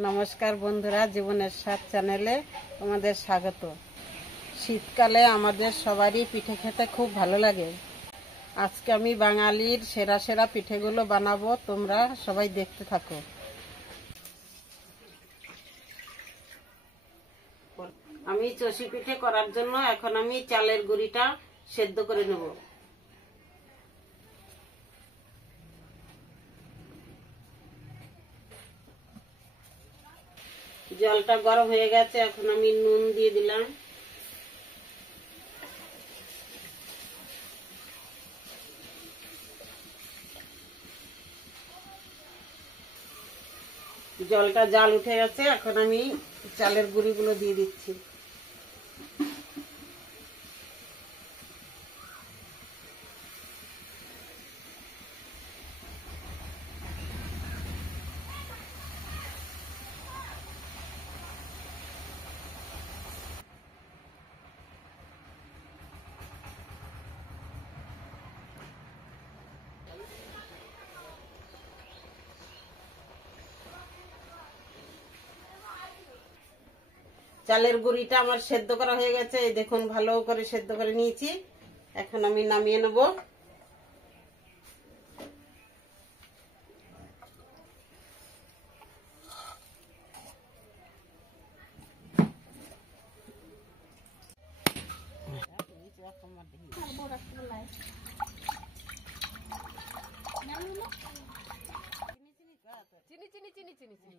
नमस्कार बंधुरा जीवनेर स्वाद चैनेले तुम्हादेर स्वागत। शीतकाले आमादेर सबारই पिठे खेते खूब भालो लागे। आजके आमी बांगालिर सेरा सेरा पिठेगुलो बानाबो, तोमरा सबाई देखते थाको। आमी चषी पिठे करार जन्य एखन आमी चालेर गुड़िटा सेদ্ধ करे नेब। जलटा गरम हो गेছে, এখন আমি নুন দিয়ে দিলাম। জলটা জাল উঠে গেছে, এখন আমি চালের গুঁড়িগুলো দিয়ে দিচ্ছি। চালের গুঁড়িটা আমার সেদ্ধ করা হয়ে গেছে, এই দেখুন ভালো করে সেদ্ধ করে নিয়েছি। এখন আমি নামিয়ে নেব। চিনি চিনি চিনি চিনি চিনি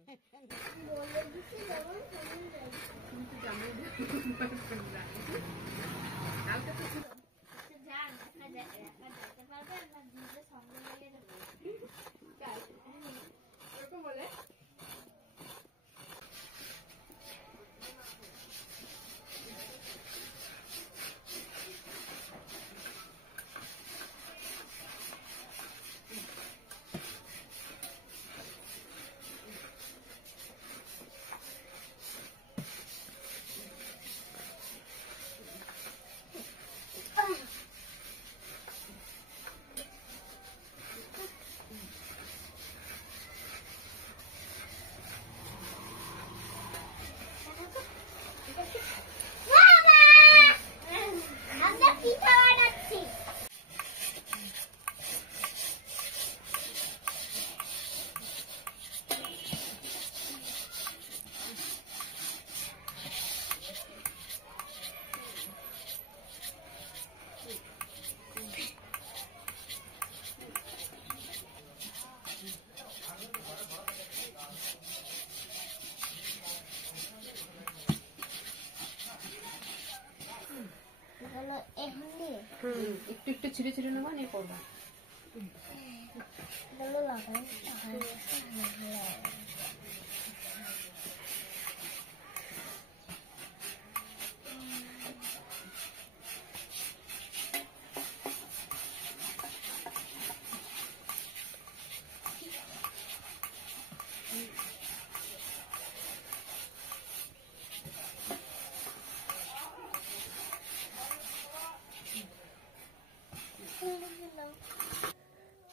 একটু একটু ছিঁড়ে ছিঁড়ে নেবা, নিয়ে করবা।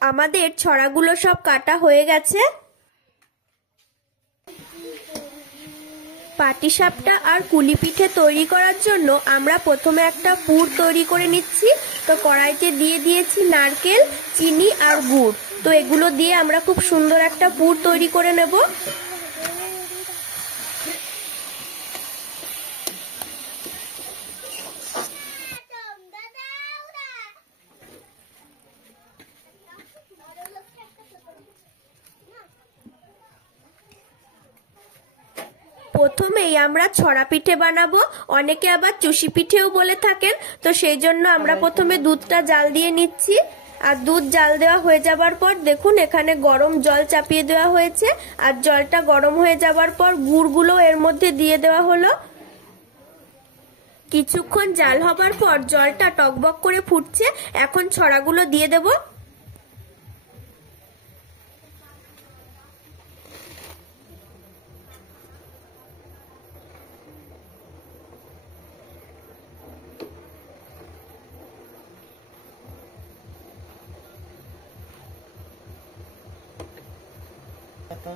আমাদের ছড়াগুলো সব কাটা হয়ে গেছে। পাটিসাপটা আর কুলি পিঠে তৈরি করার জন্য আমরা প্রথমে একটা পুর তৈরি করে নিচ্ছি। তো কড়াইতে দিয়ে দিয়েছি নারকেল, চিনি আর গুড়। তো এগুলো দিয়ে আমরা খুব সুন্দর একটা পুর তৈরি করে নেব। প্রথমেই আমরা ছড়া পিঠে বানাবো, অনেকে আবার চুষি পিঠেও বলে থাকেন। তো সেই জন্য আমরা প্রথমে দুধটা জাল দিয়ে নিচ্ছি। আর দুধ জাল দেওয়া হয়ে যাবার পর দেখুন এখানে গরম জল চাপিয়ে দেওয়া হয়েছে। আর জলটা গরম হয়ে যাবার পর গুড়গুলো এর মধ্যে দিয়ে দেওয়া হলো। কিছুক্ষণ জাল হবার পর জলটা টকবক করে ফুটছে। এখন ছড়াগুলো দিয়ে দেবো। तो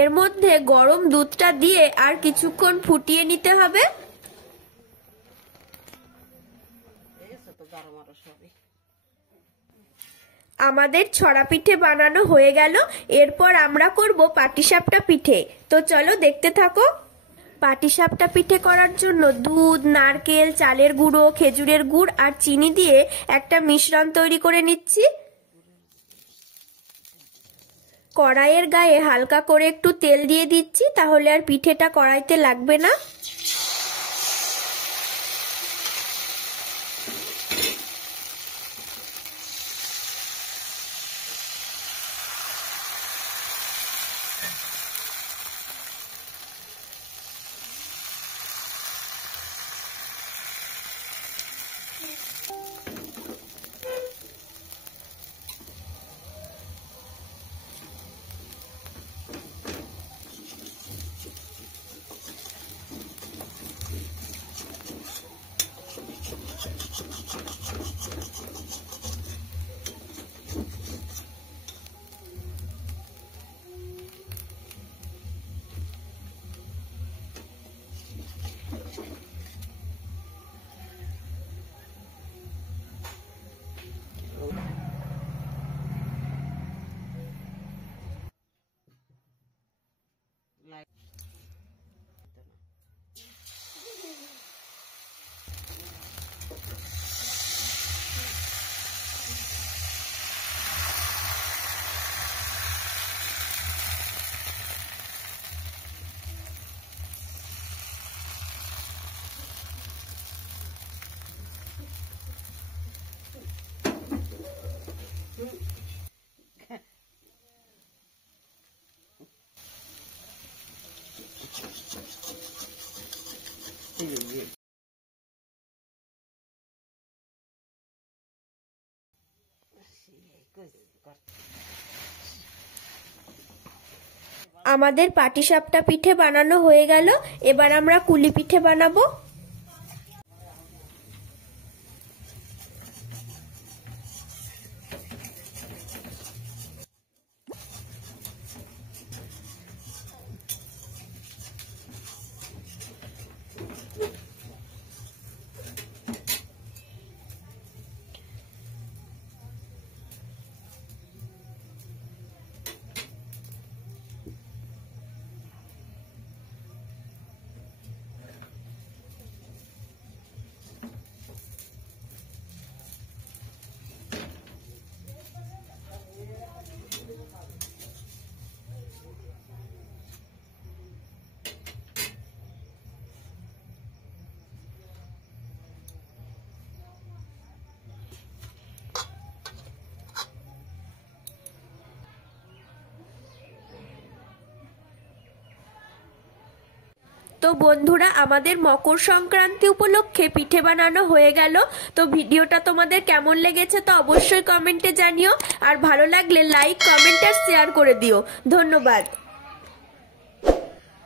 এর মধ্যে গরম দুধটা দিয়ে আর কিছুক্ষণ ফুটিয়ে নিতে হবে। আমাদের ছড়া পিঠে বানানো হয়ে গেল। এরপর আমরা করব পাটিসাপটা পিঠে। তো চলো দেখতে থাকো। পাটিসাপটা পিঠে করার জন্য দুধ, নারকেল, চালের গুঁড়ো, খেজুরের গুড় আর চিনি দিয়ে একটা মিশ্রণ তৈরি করে নিচ্ছি। কড়াইয়ের গায়ে হালকা করে একটু তেল দিয়ে দিচ্ছি, তাহলে আর পিঠেটা কড়াইতে লাগবে না। আমাদের পাটিসাপটা পিঠে বানানো হয়ে গেল। এবার আমরা কুলি পিঠে বানাবো। তো বন্ধুরা, আমাদের মকর সংক্রান্তি উপলক্ষে পিঠে বানানো হয়ে গেল। তো ভিডিওটা তোমাদের কেমন লেগেছে তো অবশ্যই কমেন্টে জানিও, আর ভালো লাগলে লাইক, কমেন্ট আর শেয়ার করে দিও। ধন্যবাদ।